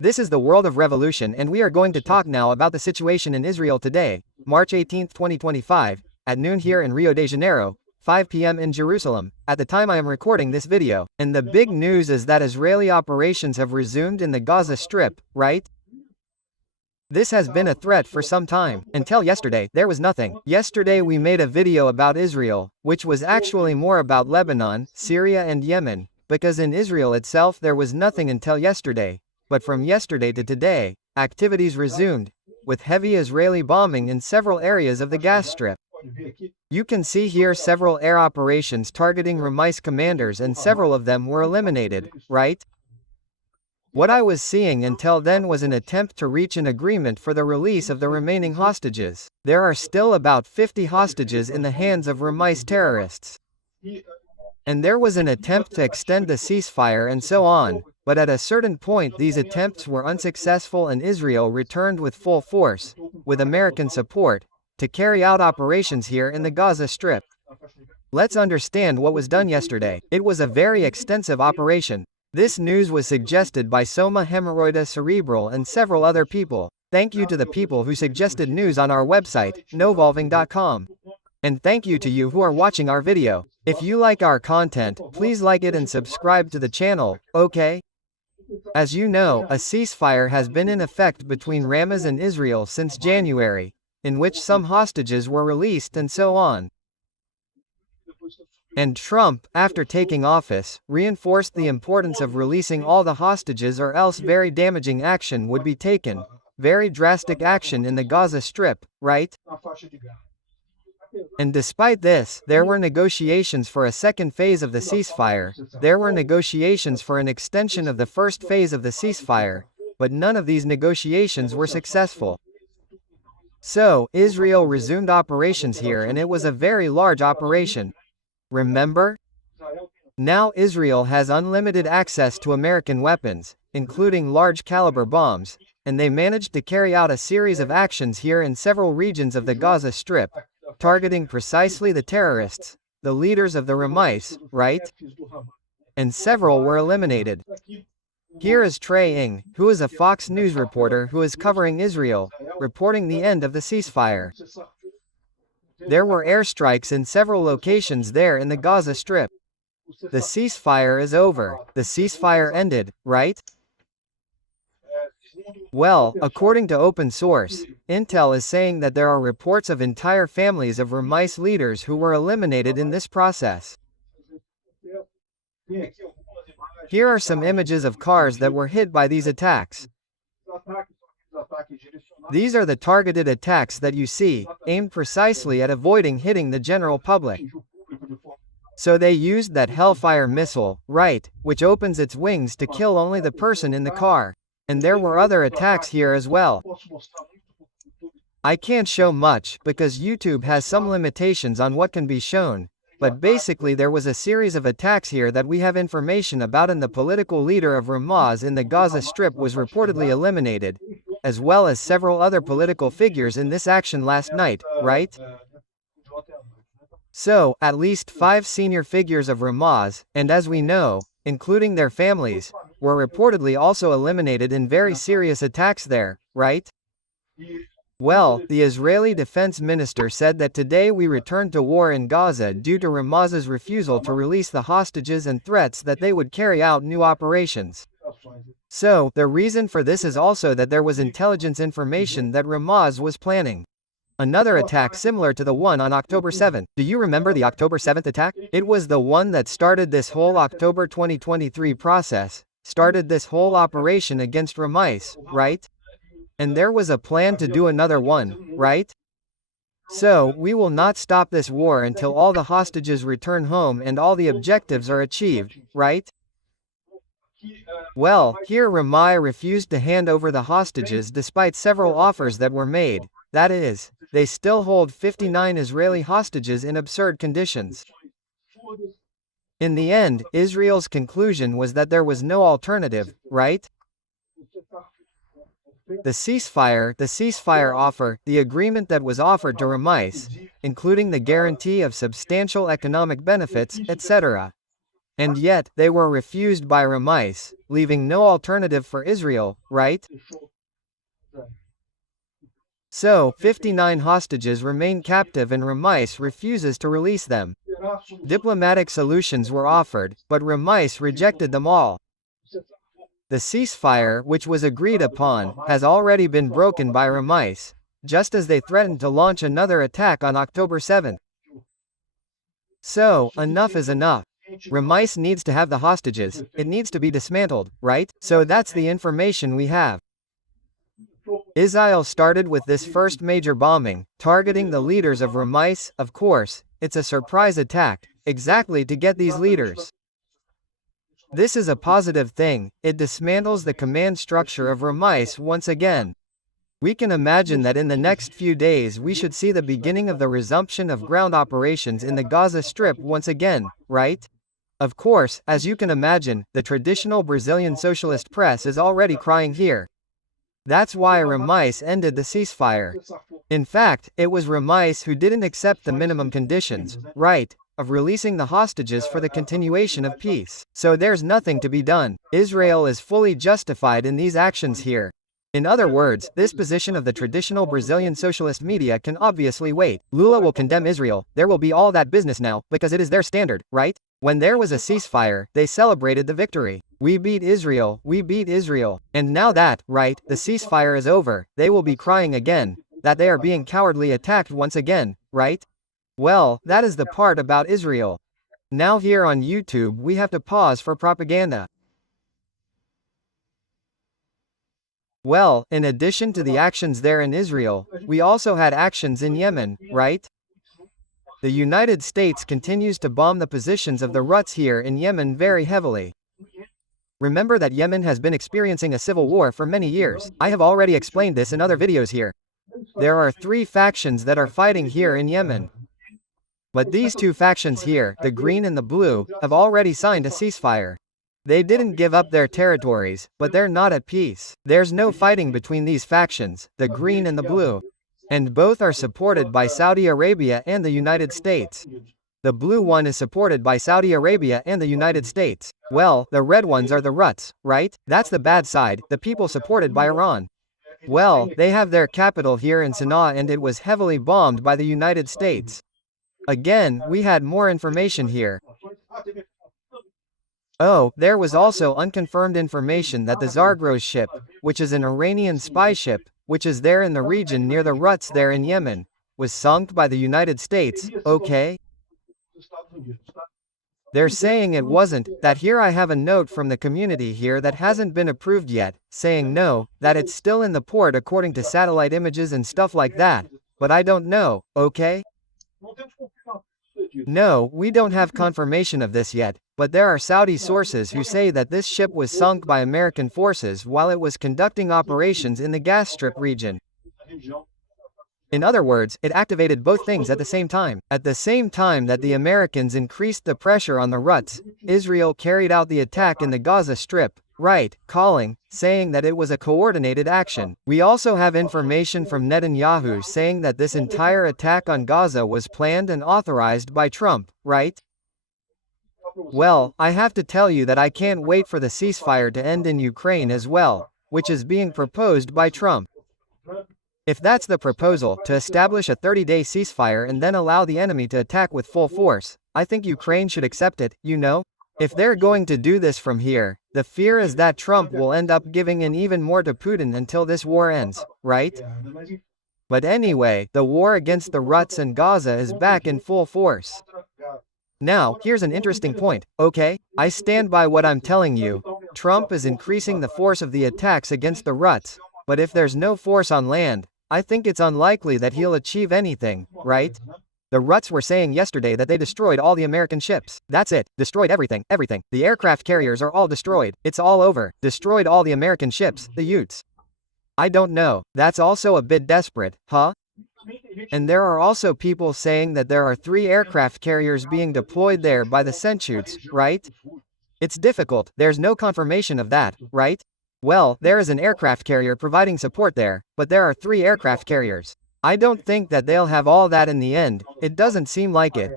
This is the world of revolution, and we are going to talk now about the situation in Israel today, March 18, 2025, at noon here in Rio de Janeiro, 5 p.m. in Jerusalem, at the time I am recording this video. And the big news is that Israeli operations have resumed in the Gaza Strip, right? This has been a threat for some time. Until yesterday, there was nothing. Yesterday we made a video about Israel, which was actually more about Lebanon, Syria and Yemen, because in Israel itself there was nothing until yesterday. But from yesterday to today, activities resumed, with heavy Israeli bombing in several areas of the Gaza Strip. You can see here several air operations targeting Hamas commanders, and several of them were eliminated, right? What I was seeing until then was an attempt to reach an agreement for the release of the remaining hostages. There are still about 50 hostages in the hands of Hamas terrorists. And there was an attempt to extend the ceasefire and so on, but at a certain point these attempts were unsuccessful and Israel returned with full force, with American support, to carry out operations here in the Gaza Strip. Let's understand what was done yesterday. It was a very extensive operation. This news was suggested by Soma Hemorrhoida Cerebral and several other people. Thank you to the people who suggested news on our website, novolving.com. And thank you to you who are watching our video. If you like our content, please like it and subscribe to the channel, okay? As you know, a ceasefire has been in effect between Hamas and Israel since January, in which some hostages were released and so on. And Trump, after taking office, reinforced the importance of releasing all the hostages or else very damaging action would be taken. Very drastic action in the Gaza Strip, right? And despite this, there were negotiations for a second phase of the ceasefire, there were negotiations for an extension of the first phase of the ceasefire, but none of these negotiations were successful. So, Israel resumed operations here and it was a very large operation. Remember? Now Israel has unlimited access to American weapons, including large caliber bombs, and they managed to carry out a series of actions here in several regions of the Gaza Strip, targeting precisely the terrorists, the leaders of the Hamas, right? And several were eliminated. Here is Trey Ng, who is a Fox News reporter who is covering Israel, reporting the end of the ceasefire. There were airstrikes in several locations there in the Gaza Strip. The ceasefire is over. The ceasefire ended, right? Well, according to open source, Intel is saying that there are reports of entire families of Hamas leaders who were eliminated in this process. Here are some images of cars that were hit by these attacks. These are the targeted attacks that you see, aimed precisely at avoiding hitting the general public. So they used that Hellfire missile, right, which opens its wings to kill only the person in the car. And there were other attacks here as well. I can't show much, because YouTube has some limitations on what can be shown, but basically there was a series of attacks here that we have information about, and the political leader of Hamas in the Gaza Strip was reportedly eliminated, as well as several other political figures in this action last night, right? So, at least 5 senior figures of Hamas, and as we know, including their families, were reportedly also eliminated in very serious attacks there, right? Well, the Israeli defense minister said that today we returned to war in Gaza due to Hamas's refusal to release the hostages and threats that they would carry out new operations. So, the reason for this is also that there was intelligence information that Hamas was planning another attack similar to the one on October 7th. Do you remember the October 7th attack? It was the one that started this whole October 2023 process, started this whole operation against Hamas, right? And there was a plan to do another one, right? So, we will not stop this war until all the hostages return home and all the objectives are achieved, right? Well, here Hamas refused to hand over the hostages despite several offers that were made. That is, they still hold 59 Israeli hostages in absurd conditions. In the end, Israel's conclusion was that there was no alternative, right? The ceasefire offer, the agreement that was offered to Hamas, including the guarantee of substantial economic benefits, etc. And yet, they were refused by Ramais, leaving no alternative for Israel, right? So, 59 hostages remain captive and Ramais refuses to release them. Diplomatic solutions were offered, but Ramais rejected them all. The ceasefire, which was agreed upon, has already been broken by Ramais, just as they threatened to launch another attack on October 7. So, enough is enough. Ramais needs to have the hostages, it needs to be dismantled, right? So that's the information we have. Israel started with this first major bombing, targeting the leaders of Ramais. Of course, it's a surprise attack, exactly to get these leaders. This is a positive thing, it dismantles the command structure of Ramais once again. We can imagine that in the next few days we should see the beginning of the resumption of ground operations in the Gaza Strip once again, right? Of course, as you can imagine, the traditional Brazilian socialist press is already crying here. That's why Ramais ended the ceasefire. In fact, it was Ramais who didn't accept the minimum conditions, right, of releasing the hostages for the continuation of peace. So there's nothing to be done. Israel is fully justified in these actions here. In other words, this position of the traditional Brazilian socialist media can obviously wait. Lula will condemn Israel, there will be all that business now, because it is their standard, right? When there was a ceasefire, they celebrated the victory. We beat Israel, and now that, right, the ceasefire is over, they will be crying again, that they are being cowardly attacked once again, right? Well, that is the part about Israel. Now here on YouTube we have to pause for propaganda. Well, in addition to the actions there in Israel, we also had actions in Yemen, right? The United States continues to bomb the positions of the Ruts here in Yemen very heavily. Remember that Yemen has been experiencing a civil war for many years. I have already explained this in other videos here. There are 3 factions that are fighting here in Yemen. But these 2 factions here, the green and the blue, have already signed a ceasefire. They didn't give up their territories, but they're not at peace. There's no fighting between these factions, the green and the blue. And both are supported by Saudi Arabia and the United States. The blue one is supported by Saudi Arabia and the United States. Well, the red ones are the Ruts, right? That's the bad side, the people supported by Iran. Well, they have their capital here in Sana'a and it was heavily bombed by the United States. Again, we had more information here. Oh, there was also unconfirmed information that the Zargros ship, which is an Iranian spy ship, which is there in the region near the Ruts there in Yemen, was sunk by the United States, okay? They're saying it wasn't, that here I have a note from the community here that hasn't been approved yet, saying no, that it's still in the port according to satellite images and stuff like that, but I don't know, okay? No, we don't have confirmation of this yet, but there are Saudi sources who say that this ship was sunk by American forces while it was conducting operations in the Gaza Strip region. In other words, it activated both things at the same time. At the same time that the Americans increased the pressure on the Ruts, Israel carried out the attack in the Gaza Strip, right, saying that it was a coordinated action. We also have information from Netanyahu saying that this entire attack on Gaza was planned and authorized by Trump, right? Well, I have to tell you that I can't wait for the ceasefire to end in Ukraine as well, which is being proposed by Trump. If that's the proposal, to establish a 30-day ceasefire and then allow the enemy to attack with full force, I think Ukraine should accept it, you know? If they're going to do this from here, the fear is that Trump will end up giving in even more to Putin until this war ends, right? But anyway, the war against the Ruts and Gaza is back in full force. Now, here's an interesting point, okay? I stand by what I'm telling you. Trump is increasing the force of the attacks against the Ruts, but if there's no force on land, I think it's unlikely that he'll achieve anything, right? The Ruts were saying yesterday that they destroyed all the American ships. That's it. Destroyed everything. The aircraft carriers are all destroyed. It's all over. Destroyed all the American ships, the Utes. I don't know. That's also a bit desperate, huh? And there are also people saying that there are 3 aircraft carriers being deployed there by the Senchutes, right? It's difficult. There's no confirmation of that, right? Well, there is an aircraft carrier providing support there, but there are 3 aircraft carriers. I don't think that they'll have all that in the end, it doesn't seem like it.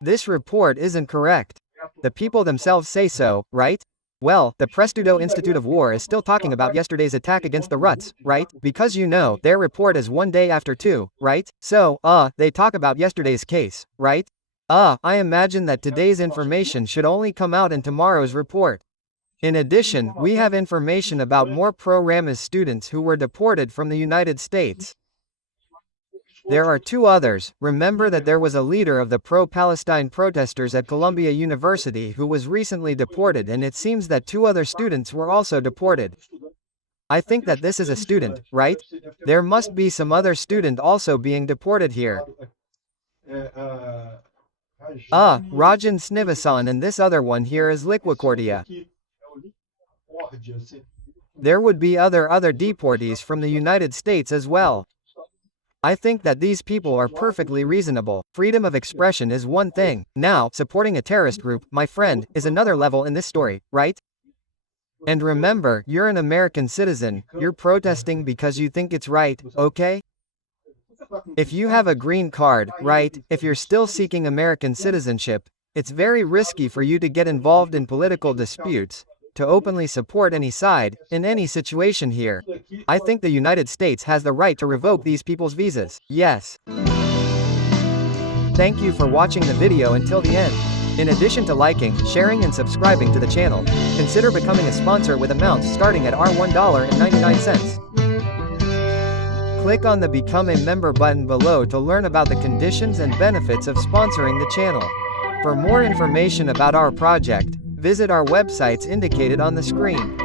This report isn't correct. The people themselves say so, right? Well, the Prestudo Institute of War is still talking about yesterday's attack against the Ruts, right? Because you know, their report is one day after two, right? So, they talk about yesterday's case, right? I imagine that today's information should only come out in tomorrow's report. In addition, we have information about more pro-Ramos students who were deported from the United States. There are two others. Remember that there was a leader of the pro-Palestine protesters at Columbia University who was recently deported, and it seems that two other students were also deported. I think that this is a student, right? There must be some other student also being deported here. Rajan Snivasan, and this other one here is Liquicordia. There would be other deportees from the United States as well. I think that these people are perfectly reasonable. Freedom of expression is one thing. Now, supporting a terrorist group, my friend, is another level in this story, right? And remember, you're an American citizen, you're protesting because you think it's right, okay? If you have a green card, right, if you're still seeking American citizenship, it's very risky for you to get involved in political disputes, to openly support any side, in any situation here. I think the United States has the right to revoke these people's visas. Yes. Thank you for watching the video until the end. In addition to liking, sharing and subscribing to the channel, consider becoming a sponsor with amounts starting at $1.99. Click on the Become a Member button below to learn about the conditions and benefits of sponsoring the channel. For more information about our project, visit our websites indicated on the screen.